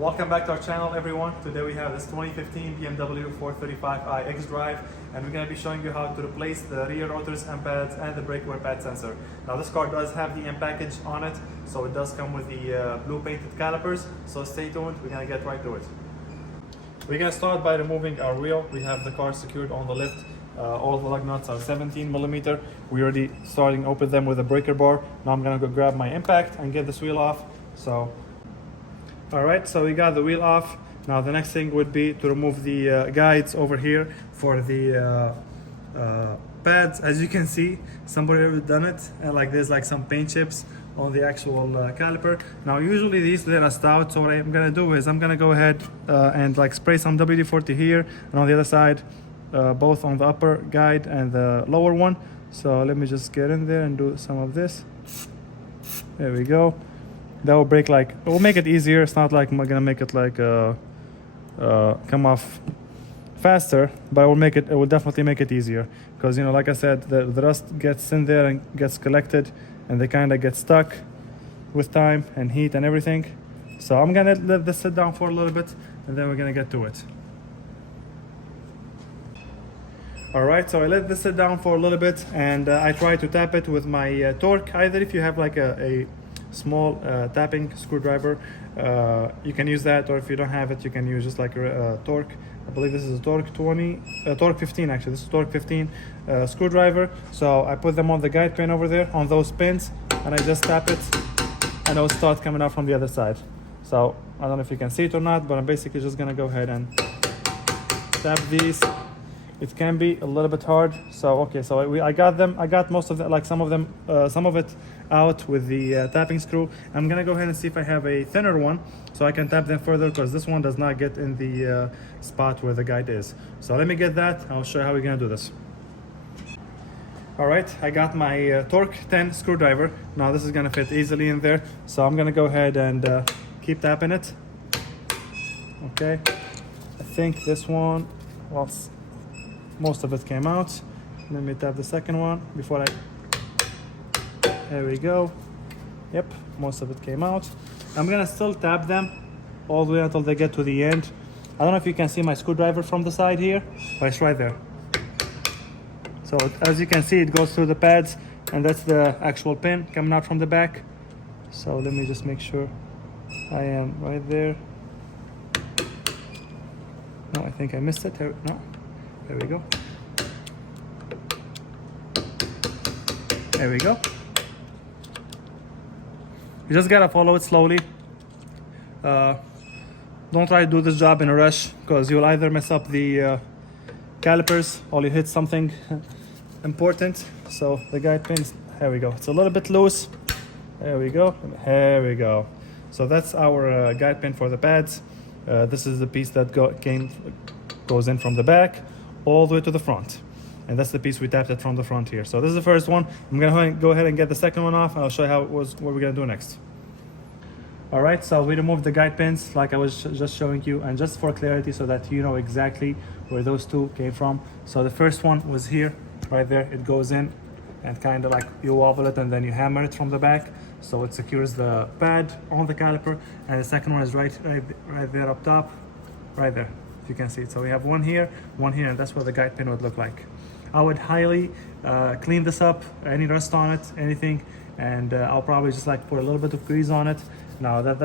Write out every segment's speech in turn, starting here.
Welcome back to our channel, everyone. Today we have this 2015 BMW 435i xDrive, and we're going to be showing you how to replace the rear rotors, M pads, and the brake wear pad sensor. Now this car does have the M package on it, so it does come with the blue painted calipers, so stay tuned, we're going to get right to it. We're going to start by removing our wheel. We have the car secured on the lift. All the lug nuts are 17mm. We're already starting to open them with a breaker bar. Now I'm going to go grab my impact and get this wheel off. Alright, so we got the wheel off. Now the next thing would be to remove the guides over here for the pads. As you can see, somebody already done it, and there's some paint chips on the actual caliper. Now usually these they rust out, so what I'm gonna do is I'm gonna go ahead and spray some WD-40 here and on the other side, both on the upper guide and the lower one. So let me just get in there and do some of this. There we go. That will break it will make it easier. It's not I'm gonna make it come off faster, but it will definitely make it easier, because like I said, the rust gets in there and gets collected, and they kind of get stuck with time and heat and everything. So I'm gonna let this sit down for a little bit, and then we're gonna get to it. Alright, so I let this sit down for a little bit, and I try to tap it with my torque. Either if you have a small tapping screwdriver, you can use that, or if you don't have it, you can use just a torque. I believe this is a torque 15 actually. This is torque 15 screwdriver. So I put them on the guide pin over there on those pins, and I just tap it, and it'll start coming out from the other side. So I don't know if you can see it or not, but I'm basically just gonna go ahead and tap these. It can be a little bit hard. So okay, so I got them. I got most of them, some of it out with the tapping screw. I'm gonna go ahead and see if I have a thinner one, so I can tap them further, because this one does not get in the spot where the guide is. So let me get that. I'll show you how we're gonna do this. All right, I got my torque 10 screwdriver. Now this is gonna fit easily in there. So I'm gonna go ahead and keep tapping it. Okay, I think this one, well, most of it came out. Let me tap the second one before there we go. Yep, most of it came out. I'm gonna still tap them all the way until they get to the end. I don't know if you can see my screwdriver from the side here, but it's right there. So as you can see, it goes through the pads, and that's the actual pin coming out from the back. So let me just make sure I am right there. No, I think I missed it. No. There we go. There we go. You just gotta follow it slowly. Don't try to do this job in a rush, because you'll either mess up the calipers or you hit something important. So the guide pins, here we go. It's a little bit loose. There we go. Here we go. So that's our guide pin for the pads. This is the piece that goes in from the back all the way to the front, and that's the piece we tapped it from the front here. So this is the first one. I'm gonna go ahead and get the second one off, and I'll show you what we're gonna do next. All right, so we removed the guide pins like I was just showing you, and just for clarity, so that you know exactly where those two came from. So the first one was here, right there. It goes in and kind of you wobble it, and then you hammer it from the back, so it secures the pad on the caliper. And the second one is right there up top, right there. You can see it. So we have one here, and that's what the guide pin would look like. I would highly clean this up, any rust on it, anything, and I'll probably just put a little bit of grease on it. Now that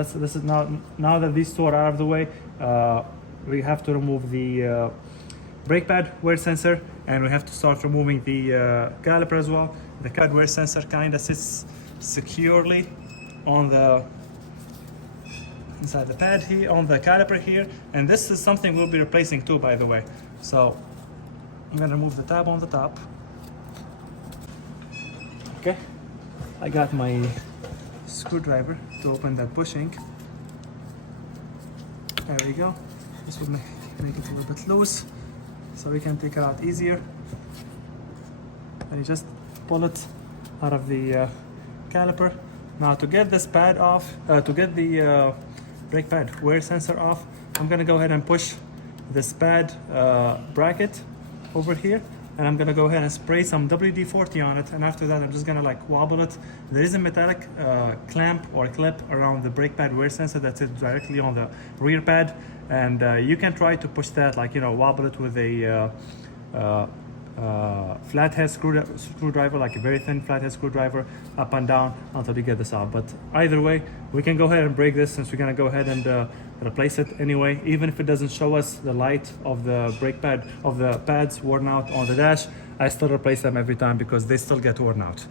now that these two are out of the way, we have to remove the brake pad wear sensor, and we have to start removing the caliper as well. The pad wear sensor kind of sits securely on the inside the pad here, on the caliper here, and this is something we'll be replacing too, by the way. So I'm gonna remove the tab on the top. Okay, I got my screwdriver to open that bushing. There we go. This will make it a little bit loose, so we can take it out easier. And you just pull it out of the caliper. Now to get this pad off, to get the brake pad wear sensor off, I'm gonna go ahead and push this pad bracket over here and I'm gonna go ahead and spray some WD-40 on it, and after that I'm just gonna like wobble it. There is a metallic clamp or clip around the brake pad wear sensor that sits directly on the rear pad, and you can try to push that, like, you know, wobble it with a flathead screwdriver, like a very thin flathead screwdriver, up and down until you get this out. But either way, we can go ahead and break this, since we're gonna go ahead and replace it anyway. Even if it doesn't show us the light of the brake pad, of the pads worn out on the dash, I still replace them every time because they still get worn out.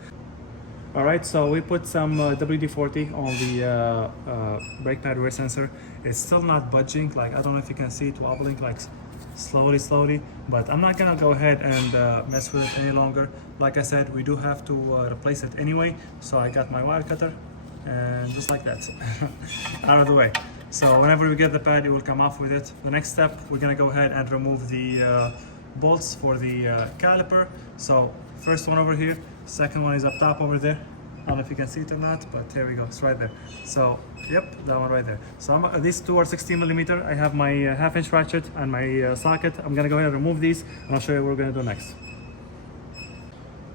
All right, so we put some WD-40 on the brake pad wear sensor. It's still not budging. Like, I don't know if you can see it wobbling, like slowly, but I'm not gonna go ahead and mess with it any longer. Like I said, we do have to replace it anyway, so I got my wire cutter, and just like that, out of the way. So whenever we get the pad, it will come off with it. The next step, we're gonna go ahead and remove the bolts for the caliper. So first one over here, second one is up top over there. I don't know if you can see it or not, but there we go, it's right there. So, yep, that one right there. So these two are 16mm. I have my half-inch ratchet and my socket. I'm gonna go ahead and remove these, and I'll show you what we're gonna do next.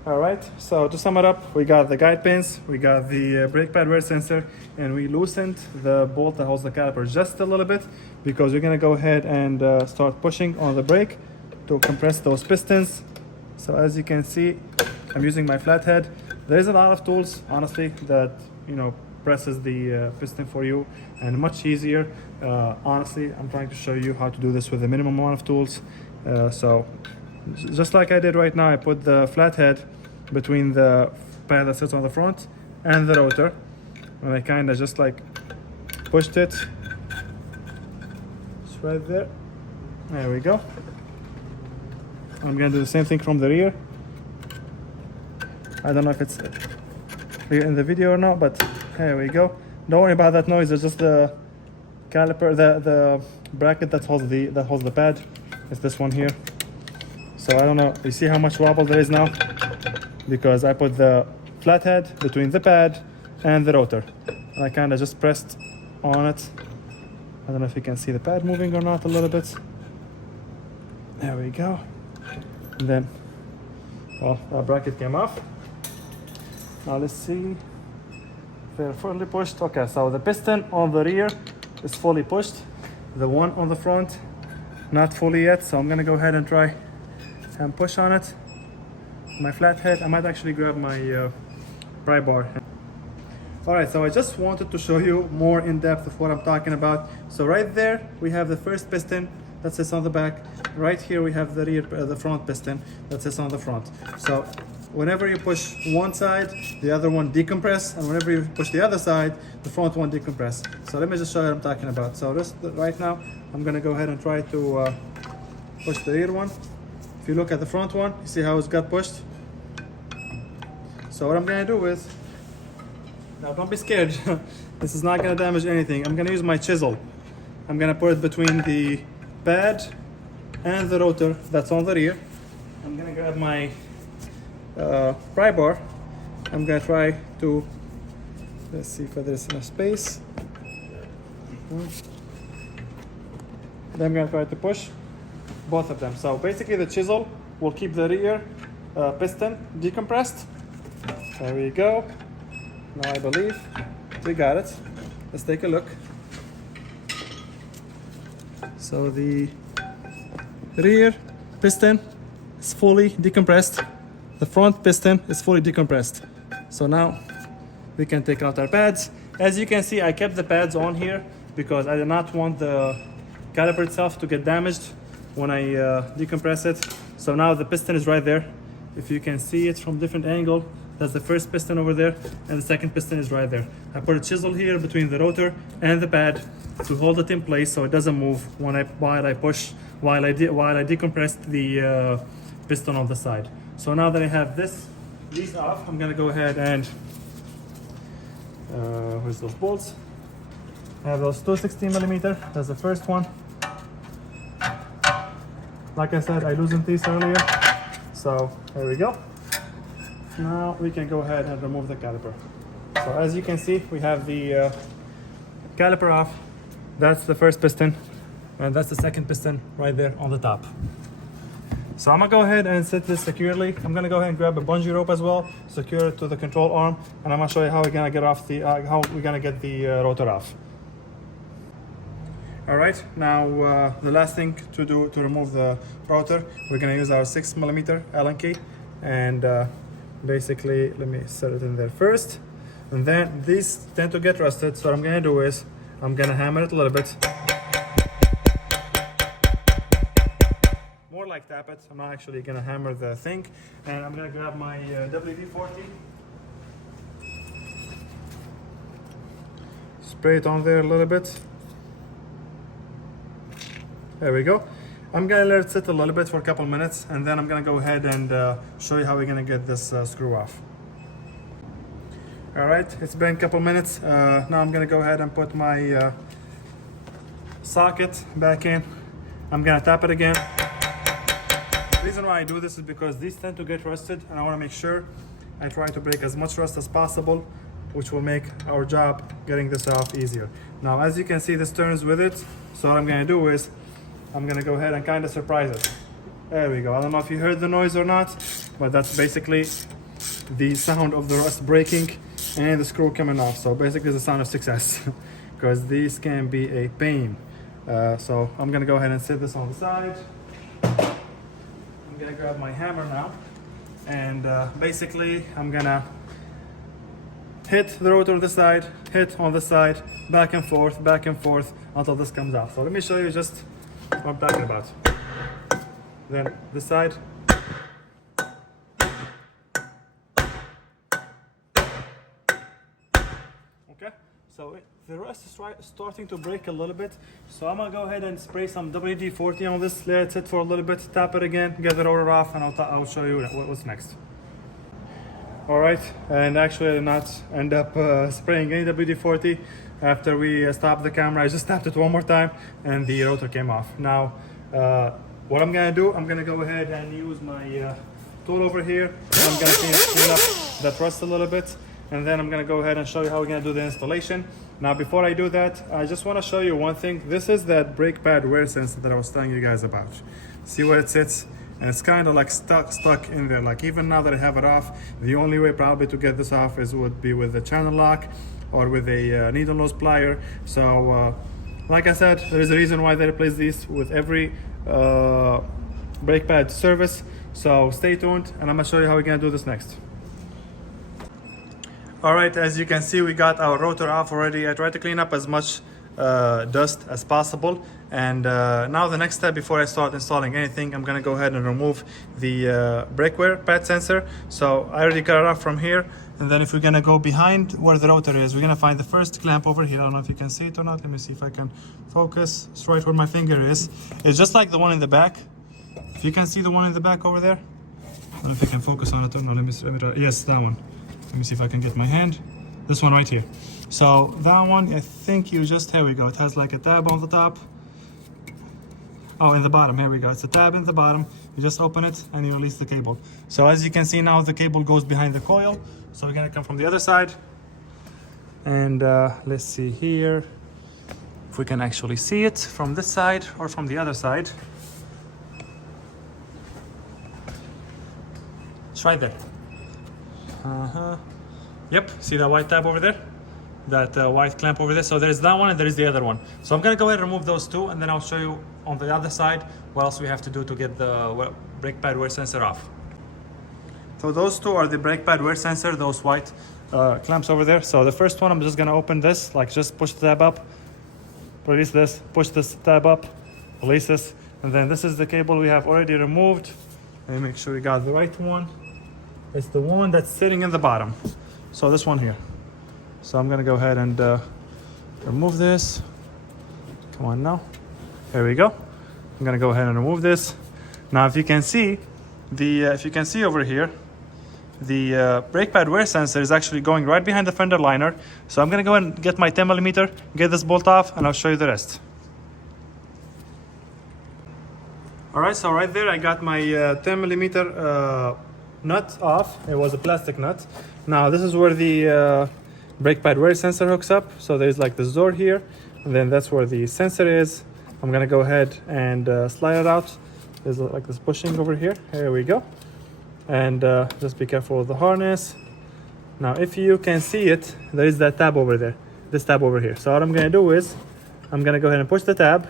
All right, so to sum it up, we got the guide pins, we got the brake pad wear sensor, and we loosened the bolt that holds the caliper just a little bit, because we're gonna go ahead and start pushing on the brake to compress those pistons. So as you can see, I'm using my flathead. There's a lot of tools, honestly, that, you know, presses the piston for you, and much easier. Honestly, I'm trying to show you how to do this with a minimum amount of tools. So just like I did right now, I put the flathead between the pad that sits on the front and the rotor, and I kind of just like pushed it. It's right there. There we go. I'm gonna do the same thing from the rear. I don't know if it's clear in the video or not, but there we go. Don't worry about that noise. It's just the caliper, the bracket that holds the pad. It's this one here. So I don't know. You see how much wobble there is now? Because I put the flathead between the pad and the rotor, and I kind of just pressed on it. I don't know if you can see the pad moving or not a little bit. There we go. And then, well, that bracket came off. Now let's see. They're fully pushed. Okay, so the piston on the rear is fully pushed. The one on the front, not fully yet. So I'm gonna go ahead and try and push on it. My flathead, I might actually grab my pry bar. All right, so I just wanted to show you more in depth of what I'm talking about. So right there, we have the first piston that sits on the back. Right here, we have the front piston that sits on the front. So whenever you push one side, the other one decompress, and whenever you push the other side, the front one decompress. So let me just show you what I'm talking about. So just right now, I'm gonna go ahead and try to push the rear one. If you look at the front one, you see how it's got pushed? So what I'm gonna do is, now don't be scared, this is not gonna damage anything. I'm gonna use my chisel. I'm gonna put it between the pad and the rotor that's on the rear. I'm gonna grab my pry bar. I'm gonna try to, let's see if there's enough space. Then I'm gonna try to push both of them. So basically the chisel will keep the rear piston decompressed. There we go. Now I believe we got it. Let's take a look. So the rear piston is fully decompressed. The front piston is fully decompressed. So now we can take out our pads. As you can see, I kept the pads on here because I did not want the caliper itself to get damaged when I decompress it. So now the piston is right there. If you can see it from different angle, that's the first piston over there, and the second piston is right there. I put a chisel here between the rotor and the pad to hold it in place so it doesn't move while I decompress the piston on the side. So now that I have these off, I'm gonna go ahead and where's those bolts? I have those two 16mm. That's the first one. Like I said, I loosened these earlier, so there we go. Now we can go ahead and remove the caliper. So as you can see, we have the caliper off. That's the first piston, and that's the second piston right there on the top. So I'm gonna go ahead and set this securely. I'm gonna go ahead and grab a bungee rope as well, secure it to the control arm, and I'm gonna show you how we're gonna get off the how we're gonna get the rotor off. All right, now the last thing to do to remove the rotor, we're gonna use our 6mm Allen key, and basically let me set it in there first, and then these tend to get rusted. So what I'm gonna do is I'm gonna hammer it a little bit. More like tap it. I'm not actually gonna hammer the thing. And I'm gonna grab my WD-40. Spray it on there a little bit. There we go. I'm gonna let it sit a little bit for a couple minutes, and then I'm gonna go ahead and show you how we're gonna get this screw off. All right, it's been a couple minutes. Now I'm gonna go ahead and put my socket back in. I'm gonna tap it again. The reason why I do this is because these tend to get rusted, and I want to make sure I try to break as much rust as possible, which will make our job getting this off easier. Now, as you can see, this turns with it. So what I'm going to do is I'm going to go ahead and kind of surprise it. There we go. I don't know if you heard the noise or not, but that's basically the sound of the rust breaking and the screw coming off. So basically the sound of success, because these can be a pain. So I'm going to go ahead and set this on the side. I'm gonna grab my hammer now, and basically I'm gonna hit the rotor this side, hit on this side, back and forth until this comes off. So let me show you just what I'm talking about. Then this side. Okay, so the rust is starting to break a little bit. So I'm gonna go ahead and spray some WD-40 on this, let it sit for a little bit, tap it again, get the rotor off, and I'll show you what's next. All right, and actually I did not end up spraying any WD-40 after we stopped the camera. I just tapped it one more time and the rotor came off. Now, what I'm gonna do, I'm gonna go ahead and use my tool over here. I'm gonna clean up that rust a little bit, and then I'm gonna go ahead and show you how we're gonna do the installation. Now, before I do that, I just wanna show you one thing. This is that brake pad wear sensor that I was telling you guys about. See where it sits? And it's kind of like stuck in there. Like, even now that I have it off, the only way probably to get this off would be with a channel lock or with a needle nose plier. So like I said, there is a reason why they replace these with every brake pad service. So stay tuned, and I'm gonna show you how we're gonna do this next. All right, as you can see, we got our rotor off already. I tried to clean up as much dust as possible, and now the next step before I start installing anything, I'm gonna go ahead and remove the brake wear pad sensor. So I already got it off from here, and then if we're gonna go behind where the rotor is, we're gonna find the first clamp over here. I don't know if you can see it or not. Let me see if I can focus. It's right where my finger is. It's just like the one in the back. If you can see the one in the back over there, I don't know if I can focus on it or not. Let me try. Yes, that one. Let me see if I can get my hand. This one right here. So that one, I think you just, here we go. It has like a tab on the top. Oh, in the bottom, here we go. It's a tab in the bottom. You just open it and you release the cable. So as you can see now, the cable goes behind the coil. So we're gonna come from the other side. And let's see here, if we can actually see it from this side or from the other side. It's right there. Yep, see that white tab over there? That white clamp over there. So there's that one and there's the other one. So I'm gonna go ahead and remove those two, and then I'll show you on the other side what else we have to do to get the brake pad wear sensor off. So those two are the brake pad wear sensor, those white clamps over there. So the first one, I'm just gonna open this, like just push the tab up, release this, push this tab up, release this, and then this is the cable we have already removed. Let me make sure we got the right one. It's the one that's sitting in the bottom. So this one here. So I'm gonna go ahead and remove this. Come on now. There we go. I'm gonna go ahead and remove this. Now, if you can see, over here, the brake pad wear sensor is actually going right behind the fender liner. So I'm gonna go ahead and get my 10mm, get this bolt off, and I'll show you the rest. All right, so right there I got my 10mm nut off. It was a plastic nut. Now this is where the brake pad wear sensor hooks up. So there's like this door here, and then that's where the sensor is. I'm gonna go ahead and slide it out. There's like this bushing over here. Here we go. And just be careful with the harness. Now, if you can see it, there is that tab over there, this tab over here. So what I'm gonna do is, I'm gonna go ahead and push the tab,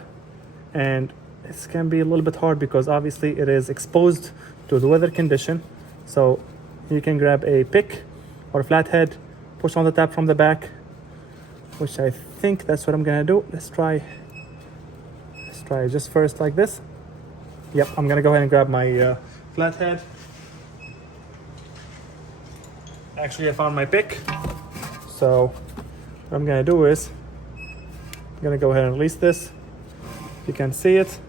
and this can be a little bit hard because obviously it is exposed to the weather condition. So you can grab a pick or a flathead, push on the tab from the back, which I think that's what I'm gonna do. Let's try just first like this. Yep, I'm gonna go ahead and grab my flathead. Actually, I found my pick. So what I'm gonna do is, I'm gonna go ahead and release this. You can see it.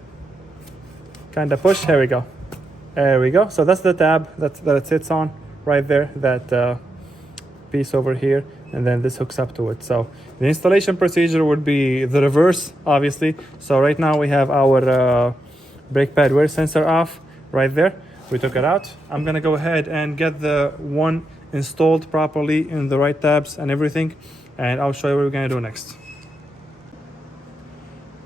Kind of push, here we go. There we go. So that's the tab that it sits on right there, that piece over here, and then this hooks up to it. So the installation procedure would be the reverse, obviously. So right now we have our brake pad wear sensor off right there. We took it out. I'm gonna go ahead and get the one installed properly in the right tabs and everything, and I'll show you what we're gonna do next.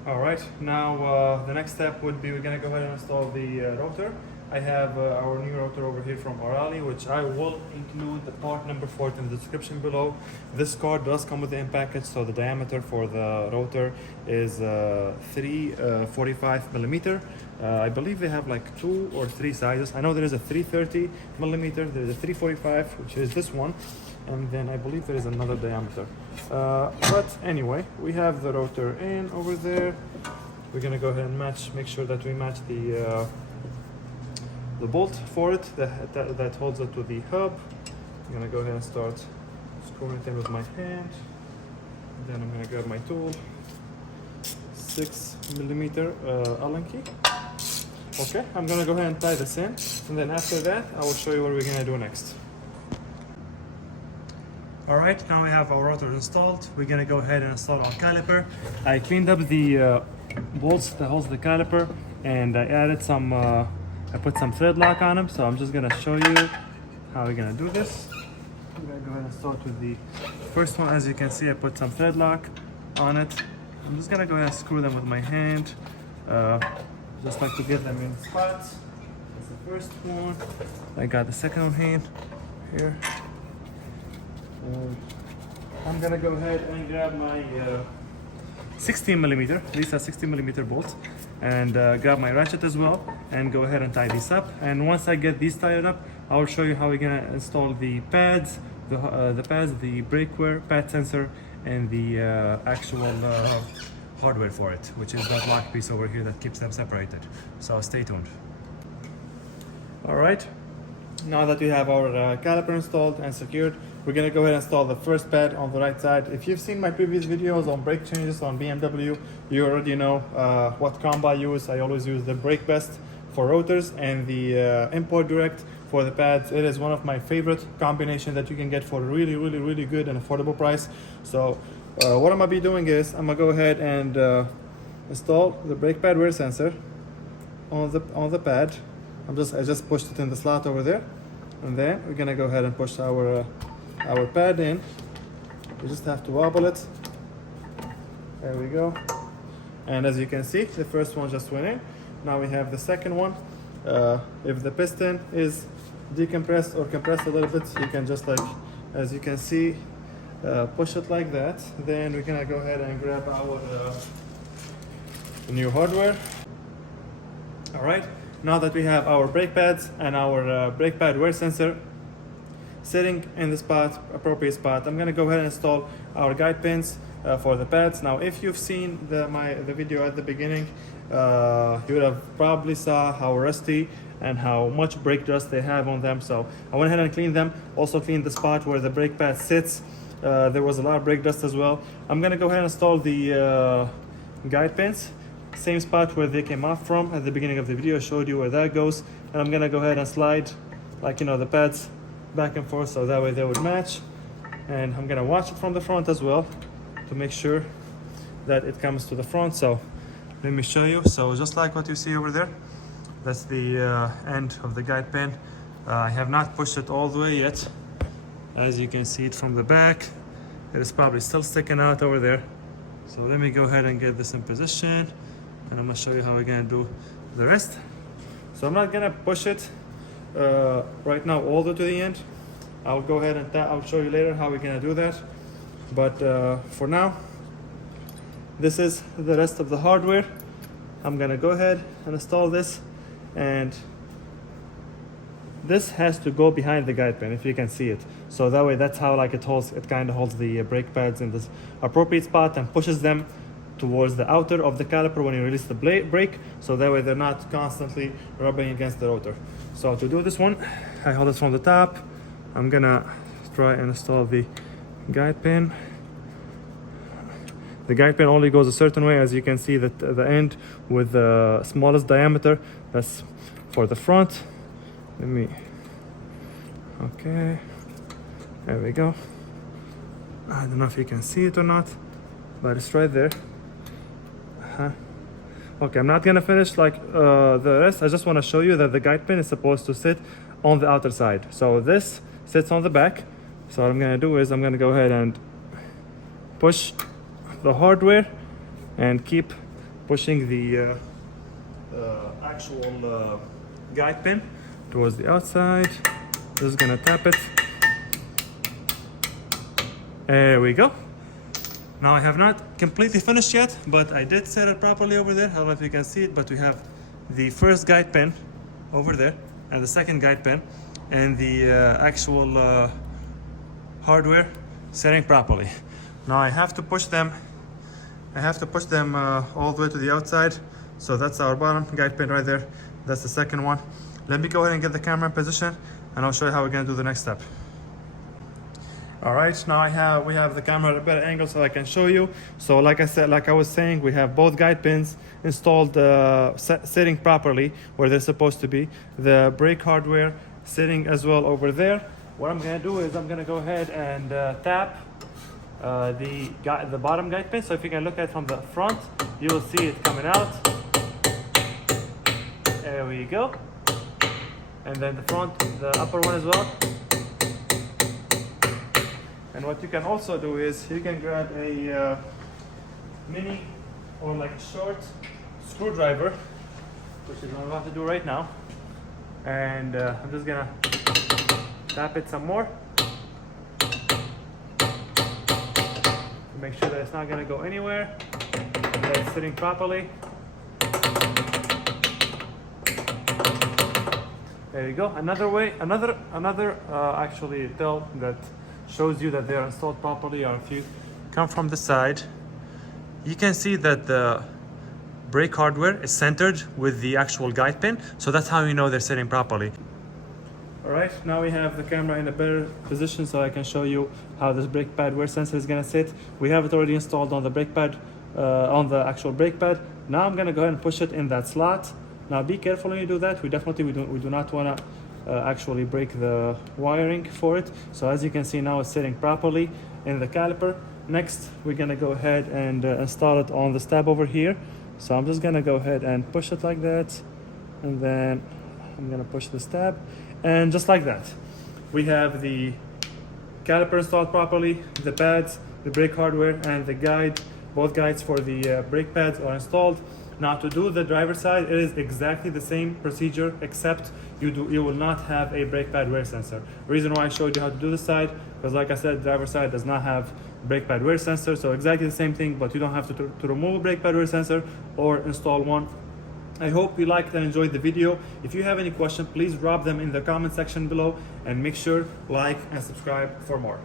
All right, now the next step would be we're gonna go ahead and install the rotor. I have our new rotor over here from Arali, which I will include the part number for it in the description below. This card does come with the in package, so the diameter for the rotor is 345 millimeter. I believe they have like 2 or 3 sizes. I know there is a 330 millimeter, there is a 345, which is this one, and then I believe there is another diameter. But anyway, we have the rotor in over there. We're gonna go ahead and make sure that we match the bolt for it that holds it to the hub. I'm gonna go ahead and start screwing it in with my hand. Then I'm gonna grab my tool, 6 millimeter Allen key. Okay, I'm gonna go ahead and tie this in, and then after that, I will show you what we're gonna do next. All right, now we have our rotor installed. We're gonna go ahead and install our caliper. I cleaned up the bolts that holds the caliper, and I added some, I put some thread lock on them. So I'm just gonna show you how we're gonna do this. I'm gonna go ahead and start with the first one. As you can see, I put some thread lock on it. I'm just gonna go ahead and screw them with my hand. Just like to get them in spots. That's the first one. I got the second one hand here. I'm gonna go ahead and grab my 16 millimeter. These are 16 millimeter bolts, and grab my ratchet as well, and go ahead and tie these up. And once I get these tied up, I will show you how we're gonna install the pads, the brake wear, pad sensor, and the actual hardware for it, which is that lock piece over here that keeps them separated. So stay tuned. All right, now that we have our caliper installed and secured, we're gonna go ahead and install the first pad on the right side. If you've seen my previous videos on brake changes on BMW, you already know what combo I use. I always use the Brake Best for rotors and the Import Direct for the pads. It is one of my favorite combinations that you can get for a really good and affordable price. So what I'm gonna be doing is I'm gonna go ahead and install the brake pad wear sensor on the pad. I just pushed it in the slot over there, and then we're gonna go ahead and push our pad in. We just have to wobble it. There we go. And as you can see, the first one just went in. Now we have the second one. If the piston is decompressed or compressed a little bit, you can just, like, as you can see, push it like that. Then we're gonna go ahead and grab our new hardware. All right, now that we have our brake pads and our brake pad wear sensor sitting in the appropriate spot, I'm gonna go ahead and install our guide pins for the pads. Now, if you've seen the video at the beginning, you would have probably saw how rusty and how much brake dust they have on them. So I went ahead and cleaned them. Also cleaned the spot where the brake pad sits. There was a lot of brake dust as well. I'm gonna go ahead and install the guide pins, same spot where they came off from at the beginning of the video. I showed you where that goes, and I'm gonna go ahead and slide, like, you know, the pads back and forth, so that way they would match. And I'm gonna watch it from the front as well to make sure that it comes to the front. So let me show you. So just like what you see over there, that's the end of the guide pin. I have not pushed it all the way yet. As you can see it from the back, it is probably still sticking out over there. So let me go ahead and get this in position, and I'm gonna show you how we're gonna do the rest. So I'm not gonna push it right now all the way to the end. I'll go ahead and I'll show you later how we're gonna do that. But for now, this is the rest of the hardware. I'm gonna go ahead and install this, and this has to go behind the guide pin if you can see it. So that way, that's how like it kind of holds the brake pads in this appropriate spot and pushes them towards the outer of the caliper when you release the brake, so that way they're not constantly rubbing against the rotor. So to do this one, I hold this from the top. I'm gonna try and install the guide pin. The guide pin only goes a certain way, as you can see that the end with the smallest diameter, that's for the front. Okay, there we go. I don't know if you can see it or not, but it's right there. Okay, I'm not gonna finish like the rest. I just want to show you that the guide pin is supposed to sit on the outer side. So this sits on the back. So what I'm gonna do is I'm gonna go ahead and push the hardware and keep pushing the actual guide pin towards the outside. Just gonna tap it. There we go. Now I have not completely finished yet, but I did set it properly over there. I don't know if you can see it, but we have the first guide pin over there and the second guide pin, and the actual hardware setting properly. Now I have to push them. All the way to the outside. So that's our bottom guide pin right there. That's the second one. Let me go ahead and get the camera in position, and I'll show you how we're gonna do the next step. All right, now we have the camera at a better angle so I can show you. So like I was saying, we have both guide pins installed, sitting properly where they're supposed to be. The brake hardware sitting as well over there. What I'm gonna do is I'm gonna go ahead and tap the bottom guide pin. So if you can look at it from the front, you will see it coming out. There we go. And then the upper one as well. And what you can also do is you can grab a mini or like a short screwdriver, which is what I'm about to do right now. And I'm just gonna tap it some more to make sure that it's not gonna go anywhere, and that it's sitting properly. There you go. Another actually tell that shows you that they're installed properly, or if you come from the side, you can see that the brake hardware is centered with the actual guide pin. So that's how you know they're sitting properly. All right, now we have the camera in a better position so I can show you how this brake pad wear sensor is gonna sit. We have it already installed on the brake pad, on the actual brake pad. Now I'm gonna go ahead and push it in that slot. Now be careful when you do that. We do not wanna actually break the wiring for it. So as you can see now, it's sitting properly in the caliper. Next, we're gonna go ahead and install it on the stab over here. So I'm just gonna go ahead and push it like that, and then I'm gonna push the stab, and just like that, we have the caliper installed properly, the pads, the brake hardware, and the guide. Both guides for the brake pads are installed. Now to do the driver side, it is exactly the same procedure, except you will not have a brake pad wear sensor. Reason why I showed you how to do this side, because like I said, driver side does not have brake pad wear sensor, so exactly the same thing, but you don't have to remove a brake pad wear sensor or install one. I hope you liked and enjoyed the video. If you have any questions, please drop them in the comment section below, and make sure like and subscribe for more.